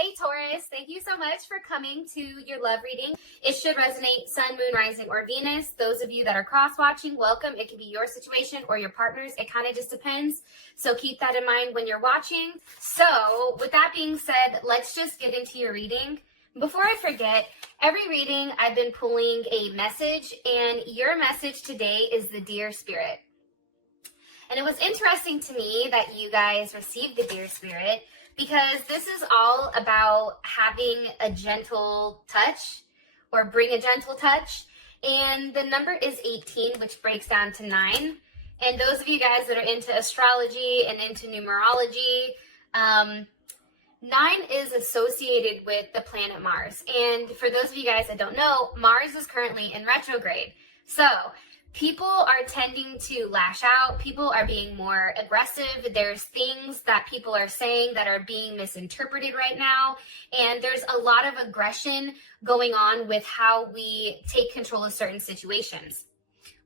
Hey Taurus, thank you so much for coming to your love reading. It should resonate Sun, Moon, Rising, or Venus. Those of you that are cross-watching, welcome. It can be your situation or your partner's. It kind of just depends. So keep that in mind when you're watching. So with that being said, let's just get into your reading. Before I forget, every reading I've been pulling a message, and your message today is the Dear Spirit. And it was interesting to me that you guys received the Dear Spirit, because this is all about having a gentle touch, or bring a gentle touch. And the number is 18, which breaks down to 9. And those of you guys that are into astrology and into numerology, 9 is associated with the planet Mars. And for those of you guys that don't know, Mars is currently in retrograde. So people are tending to lash out. People are being more aggressive. There's things that people are saying that are being misinterpreted right now. And there's a lot of aggression going on with how we take control of certain situations.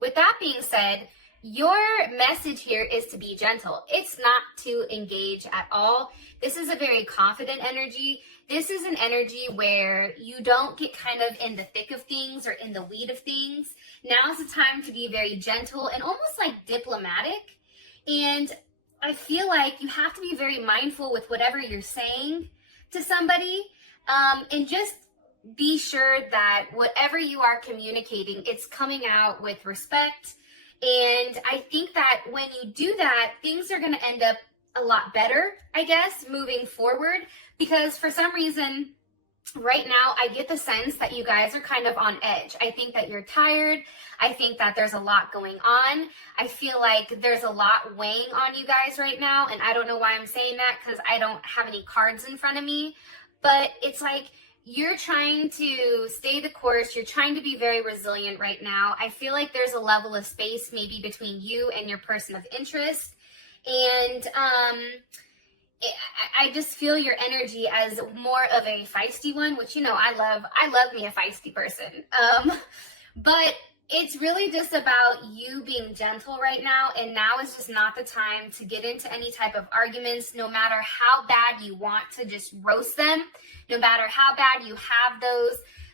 With that being said, your message here is to be gentle. It's not to engage at all. This is a very confident energy. This is an energy where you don't get kind of in the thick of things or in the weed of things. Now is the time to be very gentle and almost like diplomatic. And I feel like you have to be very mindful with whatever you're saying to somebody, and just be sure that whatever you are communicating, it's coming out with respect. And I think that when you do that, things are going to end up a lot better, I guess, moving forward. Because for some reason, right now, I get the sense that you guys are kind of on edge. I think that you're tired. I think that there's a lot going on. I feel like there's a lot weighing on you guys right now. And I don't know why I'm saying that, because I don't have any cards in front of me. But it's like you're trying to stay the course. You're trying to be very resilient right now. I feel like there's a level of space maybe between you and your person of interest. And I just feel your energy as more of a feisty one, which, you know, I love me a feisty person. But it's really just about you being gentle right now. And now is just not the time to get into any type of arguments, no matter how bad you want to just roast them, no matter how bad you have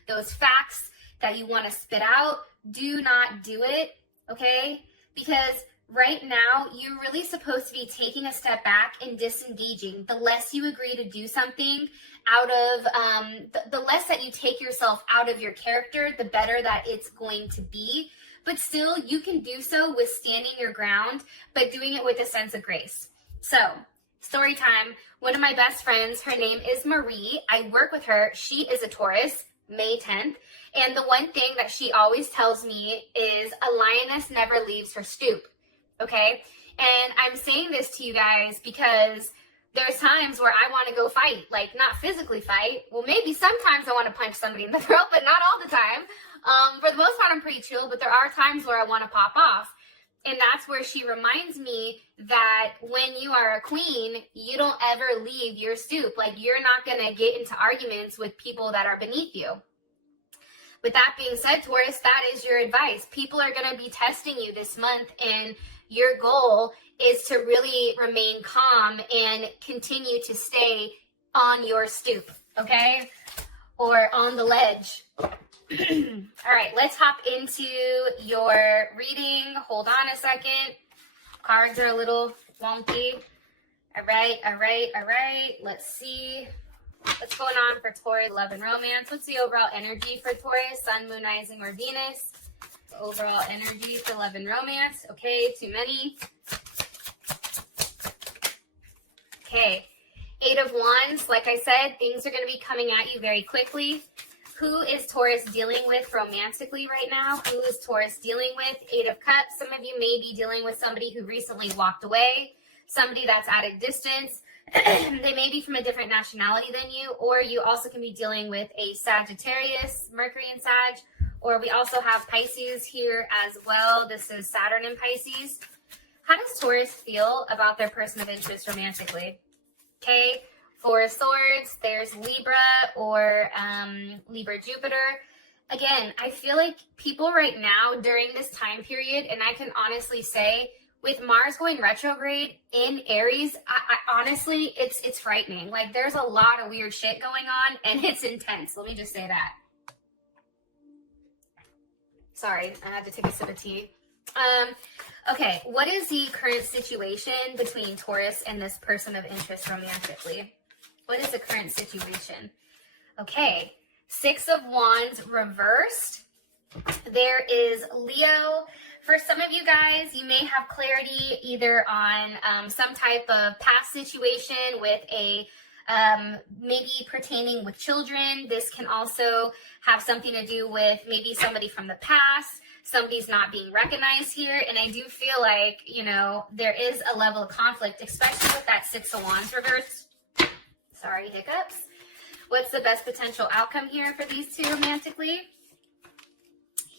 those facts that you want to spit out. Do not do it, okay? Because right now, you're really supposed to be taking a step back and disengaging. The less you agree to do something out of, the less that you take yourself out of your character, the better that it's going to be. But still, you can do so with standing your ground, but doing it with a sense of grace. So, story time. One of my best friends, her name is Marie. I work with her. She is a Taurus, May 10th. And the one thing that she always tells me is a lioness never leaves her stoop. Okay, and I'm saying this to you guys because there's times where I want to go fight, like not physically fight. Well, maybe sometimes I want to punch somebody in the throat, but not all the time. For the most part, I'm pretty chill, but there are times where I want to pop off. And that's where she reminds me that when you are a queen, you don't ever leave your stoop. Like, you're not going to get into arguments with people that are beneath you. With that being said, Taurus, that is your advice. People are going to be testing you this month, and your goal is to really remain calm and continue to stay on your stoop, okay? Or on the ledge. All right, let's hop into your reading. Hold on a second. Cards are a little wonky. All right. Let's see what's going on for Taurus, love and romance. What's the overall energy for Taurus, Sun, Moon, Rising, or Venus? Overall energy for love and romance. Okay, too many. Okay, 8 of Wands. Like I said, things are going to be coming at you very quickly. Who is Taurus dealing with romantically right now? Who is Taurus dealing with? 8 of Cups. Some of you may be dealing with somebody who recently walked away, somebody that's at a distance. They may be from a different nationality than you, or you also can be dealing with a Sagittarius, Mercury in Sag, or we also have Pisces here as well. This is Saturn in Pisces. How does Taurus feel about their person of interest romantically? Okay, 4 of Swords, there's Libra or Libra Jupiter. Again, I feel like people right now during this time period, and I can honestly say with Mars going retrograde in Aries, I honestly, it's frightening. Like, there's a lot of weird shit going on, and it's intense. Let me just say that. Sorry, I had to take a sip of tea. Okay, what is the current situation between Taurus and this person of interest romantically? What is the current situation? Okay, Six of Wands reversed. There is Leo. For some of you guys, you may have clarity either on some type of past situation with a maybe pertaining with children. This can also have something to do with maybe somebody from the past. Somebody's not being recognized here. And I do feel like, you know, there is a level of conflict, especially with that Six of Wands reversed. Sorry, hiccups. What's the best potential outcome here for these two romantically?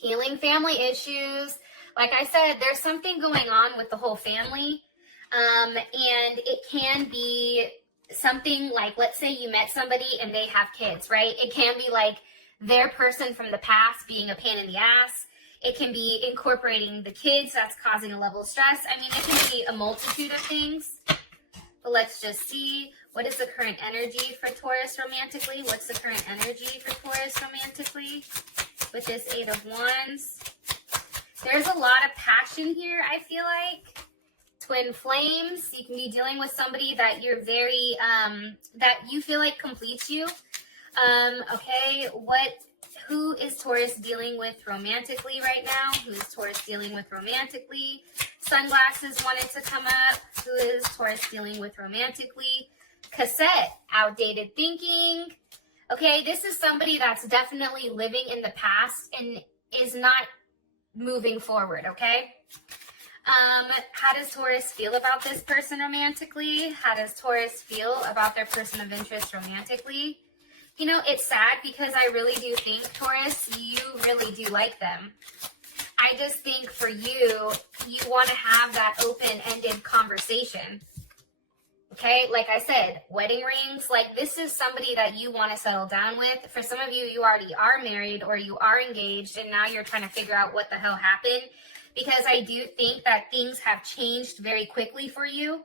Healing family issues. Like I said, there's something going on with the whole family. And it can be something like, let's say you met somebody and they have kids, right? It can be like their person from the past being a pain in the ass. It can be incorporating the kids that's causing a level of stress. I mean, it can be a multitude of things. But let's just see. What is the current energy for Taurus romantically? What's the current energy for Taurus romantically with this Eight of Wands? There's a lot of passion here, I feel like. Twin flames. You can be dealing with somebody that you're very, that you feel like completes you. Okay, who is Taurus dealing with romantically right now? Who is Taurus dealing with romantically? Sunglasses wanted to come up. Who is Taurus dealing with romantically? Cassette, outdated thinking. Okay, this is somebody that's definitely living in the past and is not moving forward, okay? How does Taurus feel about this person romantically? How does Taurus feel about their person of interest romantically? You know, it's sad because I really do think, Taurus, you really do like them. I just think for you, you want to have that open-ended conversation. Okay, like I said, wedding rings, like this is somebody that you want to settle down with. For some of you, you already are married or you are engaged and now you're trying to figure out what the hell happened. Because I do think that things have changed very quickly for you.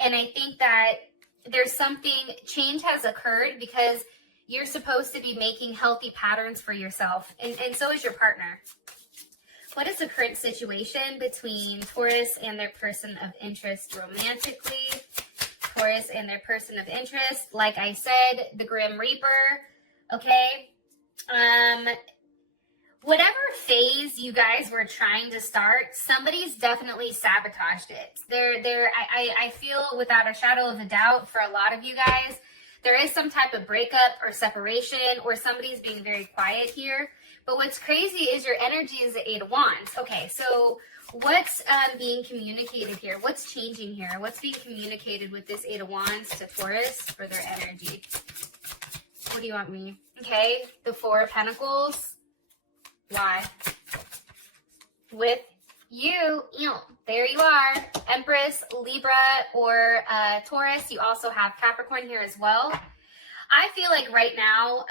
And I think that there's change has occurred because you're supposed to be making healthy patterns for yourself. And so is your partner. What is the current situation between Taurus and their person of interest romantically? Taurus and their person of interest. Like I said, the Grim Reaper. Okay. Whatever phase you guys were trying to start, somebody's definitely sabotaged it. I feel without a shadow of a doubt for a lot of you guys, there is some type of breakup or separation or somebody's being very quiet here. But what's crazy is your energy is the Eight of Wands. Okay, so what's being communicated here? What's changing here? What's being communicated with this Eight of Wands to Taurus for their energy? What do you want me? Okay, the Four of Pentacles. Why? With you, there you are. Empress, Libra, or Taurus. You also have Capricorn here as well. I feel like right now,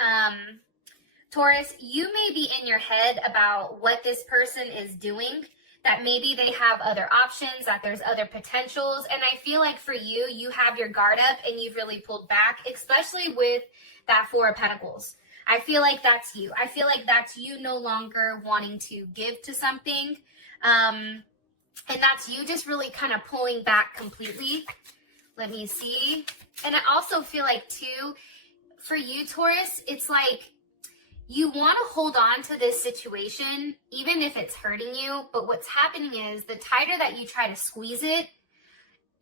Taurus, you may be in your head about what this person is doing, that maybe they have other options, that there's other potentials. And I feel like for you, you have your guard up and you've really pulled back, especially with that Four of Pentacles. I feel like that's you. I feel like that's you no longer wanting to give to something. And that's you just really kind of pulling back completely. Let me see. And I also feel like too, for you, Taurus, it's like you want to hold on to this situation, even if it's hurting you. But what's happening is the tighter that you try to squeeze it,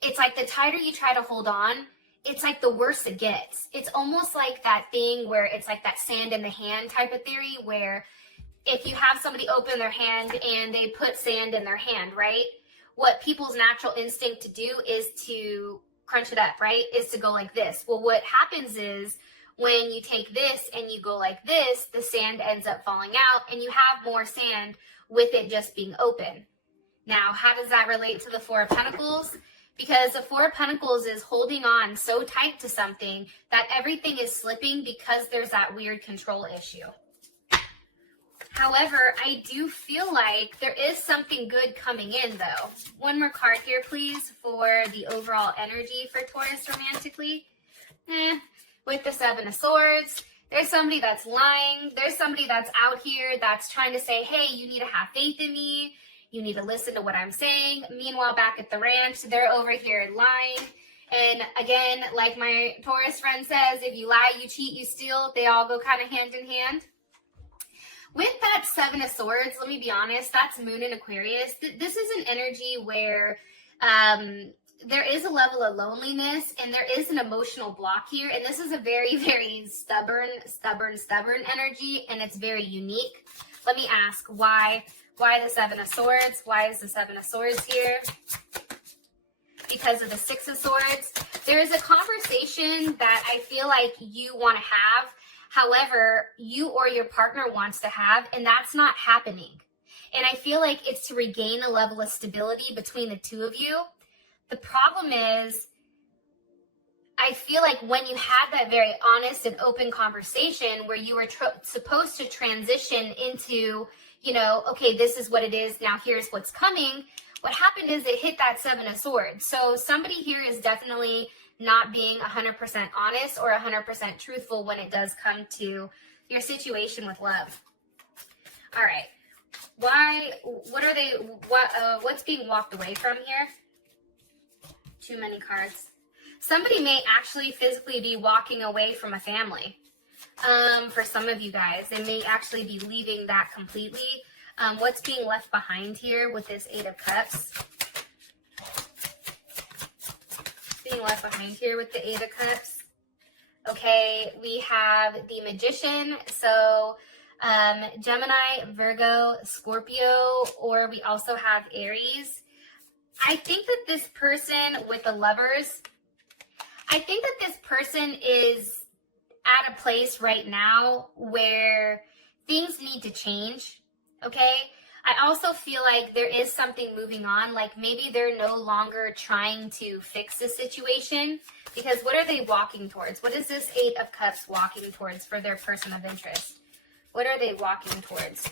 it's like the tighter you try to hold on, it's like the worse it gets. It's almost like that thing where it's like that sand in the hand type of theory, where if you have somebody open their hand and they put sand in their hand, right? What people's natural instinct to do is to crunch it up, right? Is to go like this. Well, what happens is when you take this and you go like this, the sand ends up falling out and you have more sand with it just being open. Now, how does that relate to the Four of Pentacles? Because the Four of Pentacles is holding on so tight to something that everything is slipping because there's that weird control issue. However, I do feel like there is something good coming in, though. One more card here, please, for the overall energy for Taurus romantically. With the Seven of Swords, there's somebody that's lying. There's somebody that's out here that's trying to say, hey, you need to have faith in me. You need to listen to what I'm saying. Meanwhile, back at the ranch, they're over here lying. And again, like my Taurus friend says, if you lie, you cheat, you steal, they all go kind of hand in hand. With that Seven of Swords, let me be honest, that's Moon in Aquarius. This is an energy where there is a level of loneliness and there is an emotional block here. And this is a very, very stubborn energy, and it's very unique. Let me ask, why the Seven of Swords? Why is the Seven of Swords here? Because of the Six of Swords. There is a conversation that I feel like you want to have. However, you or your partner wants to have, and that's not happening. And I feel like it's to regain a level of stability between the two of you. The problem is, I feel like when you had that very honest and open conversation where you were supposed to transition into, you know, okay, this is what it is, now here's what's coming. What happened is it hit that Seven of Swords. So somebody here is definitely not being 100% honest or 100% truthful when it does come to your situation with love. All right. What's being walked away from here? Too many cards. Somebody may actually physically be walking away from a family. For some of you guys, they may actually be leaving that completely. What's being left behind here with this Eight of Cups? Being left behind here with the Eight of Cups. Okay, we have the Magician. So Gemini, Virgo, Scorpio, or we also have Aries. I think that this person with the Lovers, I think that this person is at a place right now where things need to change. Okay, I also feel like there is something moving on, like maybe they're no longer trying to fix the situation, because what are they walking towards? What is this Eight of Cups walking towards for their person of interest? What are they walking towards?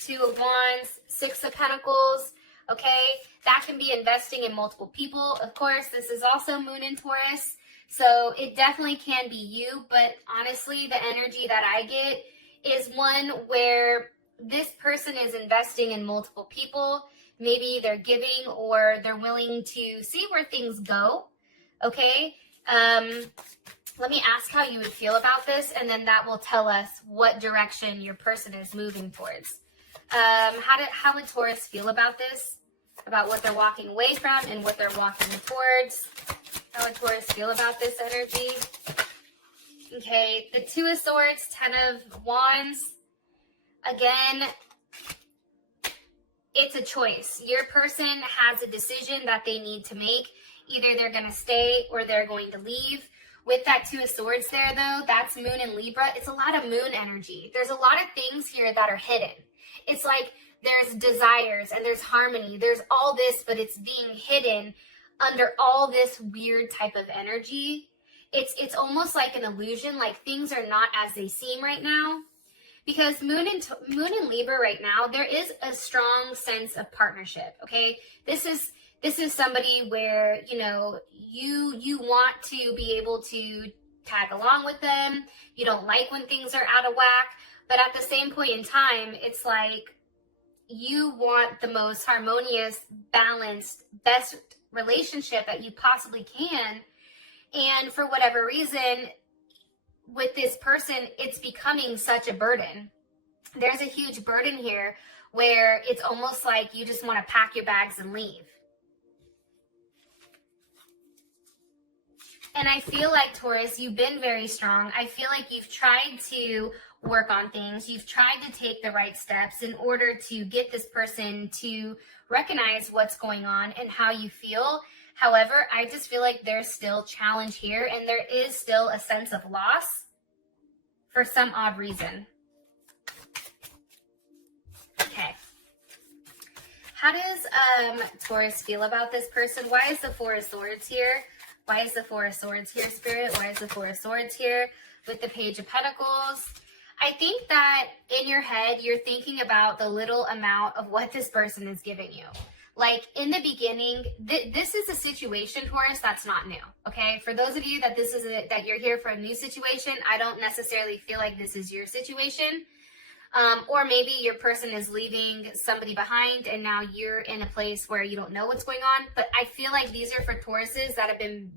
Two of Wands, Six of Pentacles, okay? That can be investing in multiple people. Of course, this is also Moon in Taurus. So it definitely can be you, but honestly, the energy that I get is one where this person is investing in multiple people. Maybe they're giving or they're willing to see where things go, okay? Let me ask how you would feel about this, and then that will tell us what direction your person is moving towards. How would Taurus feel about this? About what they're walking away from and what they're walking towards? How would Taurus feel about this energy? Okay, the Two of Swords, Ten of Wands. Again, it's a choice. Your person has a decision that they need to make. Either they're going to stay or they're going to leave. With that Two of Swords there, though, that's Moon in Libra. It's a lot of Moon energy. There's a lot of things here that are hidden. It's like there's desires and there's harmony. There's all this, but it's being hidden under all this weird type of energy. It's almost like an illusion, like things are not as they seem right now. Because Moon in Libra right now, there is a strong sense of partnership, okay? This is somebody where, you know, you want to be able to tag along with them. You don't like when things are out of whack. But at the same point in time, it's like you want the most harmonious, balanced, best relationship that you possibly can. And for whatever reason, with this person, it's becoming such a burden. There's a huge burden here where it's almost like you just want to pack your bags and leave. And I feel like, Taurus, you've been very strong. I feel like you've tried to work on things. You've tried to take the right steps in order to get this person to recognize what's going on and how you feel. However, I just feel like there's still challenge here, and there is still a sense of loss for some odd reason. Okay. How does Taurus feel about this person? Why is the Four of Swords here? Why is the Four of Swords here, Spirit? Why is the Four of Swords here with the Page of Pentacles? I think that in your head, you're thinking about the little amount of what this person is giving you. Like in the beginning, this is a situation, Taurus, that's not new, okay? For those of you that that you're here for a new situation, I don't necessarily feel like this is your situation. Or maybe your person is leaving somebody behind and now you're in a place where you don't know what's going on. But I feel like these are for Tauruses that have been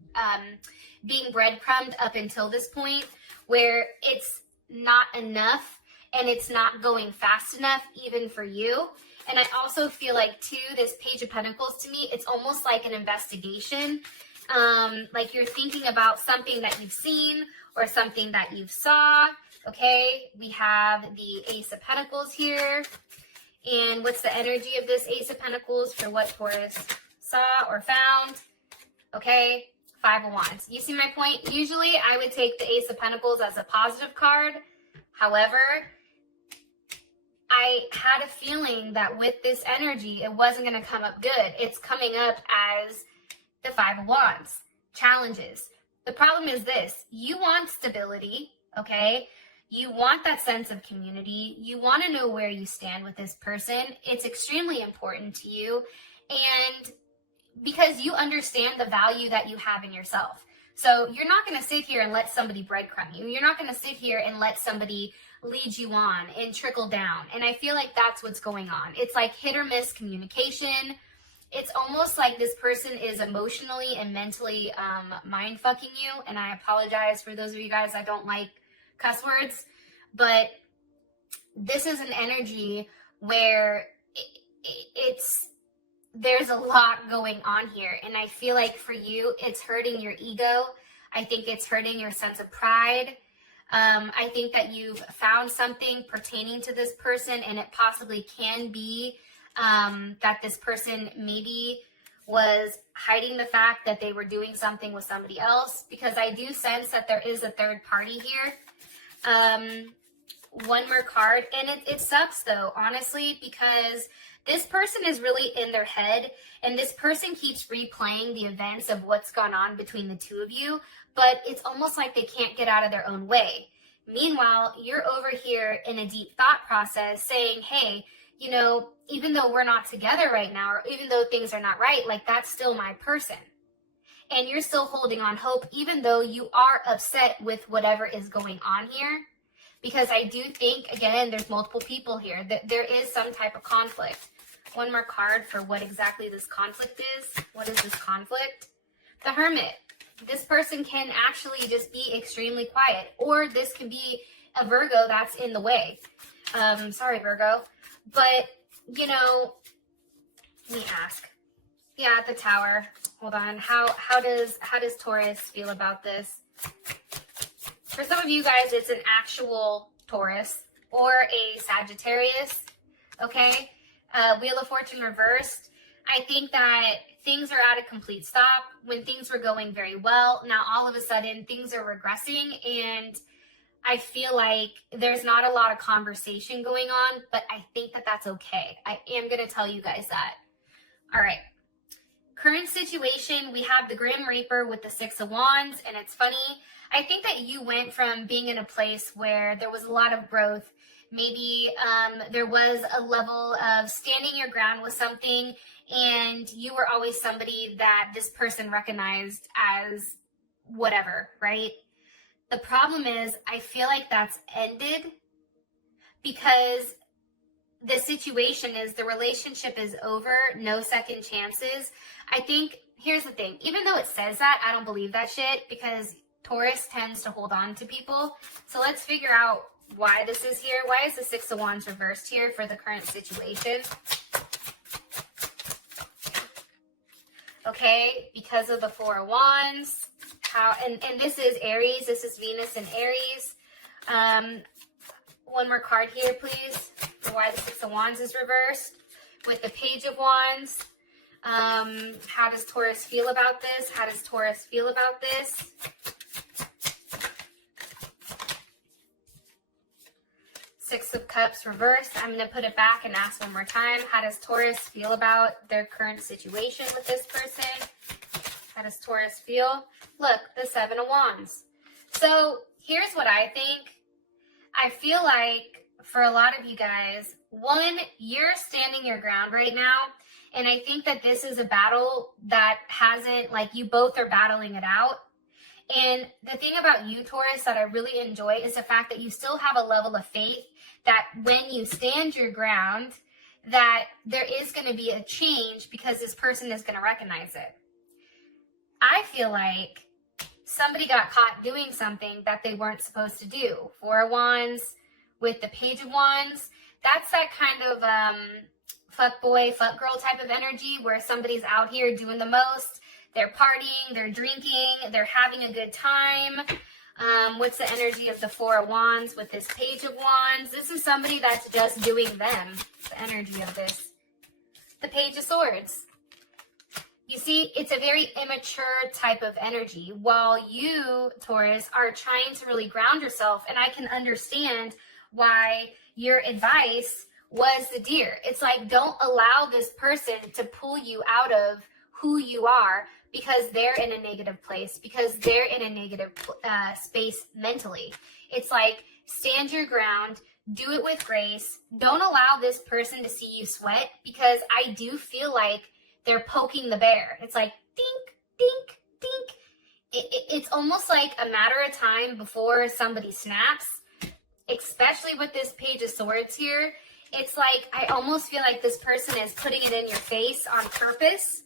being breadcrumbed up until this point where it's not enough and it's not going fast enough even for you. And I also feel like, too, this Page of Pentacles, to me, it's almost like an investigation. Like you're thinking about something that you've seen or something that you saw. Okay, we have the Ace of Pentacles here. And what's the energy of this Ace of Pentacles for what Taurus saw or found? Okay, Five of Wands. You see my point? Usually I would take the Ace of Pentacles as a positive card. However, I had a feeling that with this energy, it wasn't going to come up good. It's coming up as the Five of Wands. Challenges. The problem is this. You want stability, okay? You want that sense of community. You want to know where you stand with this person. It's extremely important to you. And because you understand the value that you have in yourself. So you're not going to sit here and let somebody breadcrumb you. You're not going to sit here and let somebody lead you on and trickle down. And I feel like that's what's going on. It's like hit or miss communication. It's almost like this person is emotionally and mentally mind fucking you. And I apologize for those of you guys that don't like cuss words, but this is an energy where there's a lot going on here. And I feel like for you, it's hurting your ego. I think it's hurting your sense of pride. I think that you've found something pertaining to this person, and it possibly can be that this person maybe was hiding the fact that they were doing something with somebody else, because I do sense that there is a third party here. One more card, and it sucks though, honestly, because this person is really in their head, and this person keeps replaying the events of what's gone on between the two of you, but it's almost like they can't get out of their own way. Meanwhile, you're over here in a deep thought process saying, hey, you know, even though we're not together right now, or even though things are not right, like that's still my person. And you're still holding on hope, even though you are upset with whatever is going on here. Because I do think, again, there's multiple people here, that there is some type of conflict. One more card for what exactly this conflict is. What is this conflict? The Hermit. This person can actually just be extremely quiet, or this can be a Virgo that's in the way. Sorry, Virgo. But, you know, let me ask. Yeah, at the Tower. Hold on. How does Taurus feel about this? For some of you guys, it's an actual Taurus or a Sagittarius. Okay? Wheel of Fortune reversed. I think that things are at a complete stop when things were going very well. Now, all of a sudden, things are regressing, and I feel like there's not a lot of conversation going on, but I think that that's okay. I am going to tell you guys that. All right. Current situation, we have the Grim Reaper with the Six of Wands, and it's funny. I think that you went from being in a place where there was a lot of growth. Maybe there was a level of standing your ground with something, and you were always somebody that this person recognized as whatever, right? The problem is, I feel like that's ended because the situation is the relationship is over, no second chances. I think, here's the thing, even though it says that, I don't believe that shit because Taurus tends to hold on to people. So let's figure out why this is here. Why is the Six of Wands reversed here for the current situation? Okay, because of the Four of Wands. And this is Aries. This is Venus and Aries. One more card here, please, for why the Six of Wands is reversed. With the Page of Wands. How does Taurus feel about this? How does Taurus feel about this? Six of Cups reversed. I'm going to put it back and ask one more time. How does Taurus feel about their current situation with this person? How does Taurus feel? Look, the Seven of Wands. So here's what I think. I feel like for a lot of you guys, one, you're standing your ground right now. And I think that this is a battle that hasn't, like, you both are battling it out. And the thing about you, Taurus, that I really enjoy is the fact that you still have a level of faith that when you stand your ground, that there is going to be a change because this person is going to recognize it. I feel like somebody got caught doing something that they weren't supposed to do. Four of Wands with the Page of Wands. That's that kind of fuck boy, fuck girl type of energy where somebody's out here doing the most. They're partying, they're drinking, they're having a good time. What's the energy of the Four of Wands with this Page of Wands? This is somebody that's just doing them. The energy of this. The Page of Swords. You see, it's a very immature type of energy. While you, Taurus, are trying to really ground yourself, and I can understand why your advice was the Deer. It's like, don't allow this person to pull you out of who you are because they're in a negative place, because they're in a negative space mentally. It's like, stand your ground, do it with grace. Don't allow this person to see you sweat, because I do feel like they're poking the bear. It's like, dink, dink, dink. It's almost like a matter of time before somebody snaps, especially with this Page of Swords here. It's like, I almost feel like this person is putting it in your face on purpose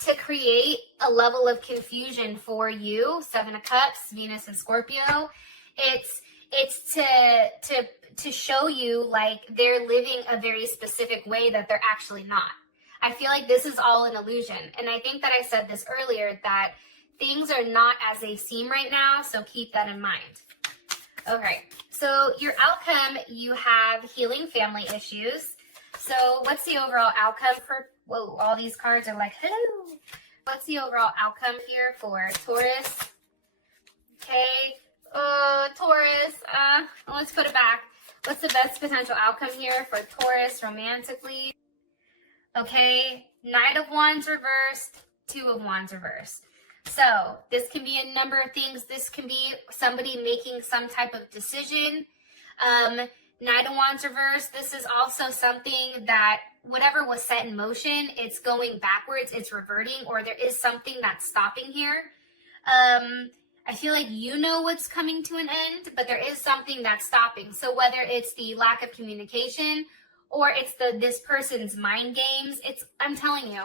to create a level of confusion for you. Seven of Cups, Venus and Scorpio. It's to show you like they're living a very specific way that they're actually not. I feel like this is all an illusion. And I think that I said this earlier, that things are not as they seem right now. So keep that in mind. Okay, so your outcome, you have healing family issues. So what's the overall outcome for, whoa, all these cards are like, hello. What's the overall outcome here for Taurus? Okay, Taurus, let's put it back. What's the best potential outcome here for Taurus romantically? Okay, Knight of Wands reversed, Two of Wands reversed. So this can be a number of things. This can be somebody making some type of decision. Knight of Wands reversed. This is also something that whatever was set in motion, it's going backwards, it's reverting, or there is something that's stopping here. I feel like you know what's coming to an end, but there is something that's stopping. So whether it's the lack of communication or it's this person's mind games, I'm telling you,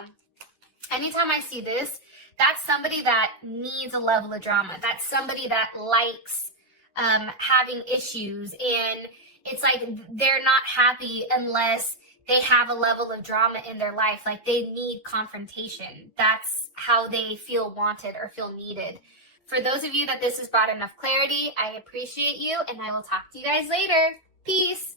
anytime I see this, that's somebody that needs a level of drama. That's somebody that likes having issues, and it's like they're not happy unless they have a level of drama in their life. Like they need confrontation. That's how they feel wanted or feel needed. For those of you that this has brought enough clarity, I appreciate you, and I will talk to you guys later. Peace.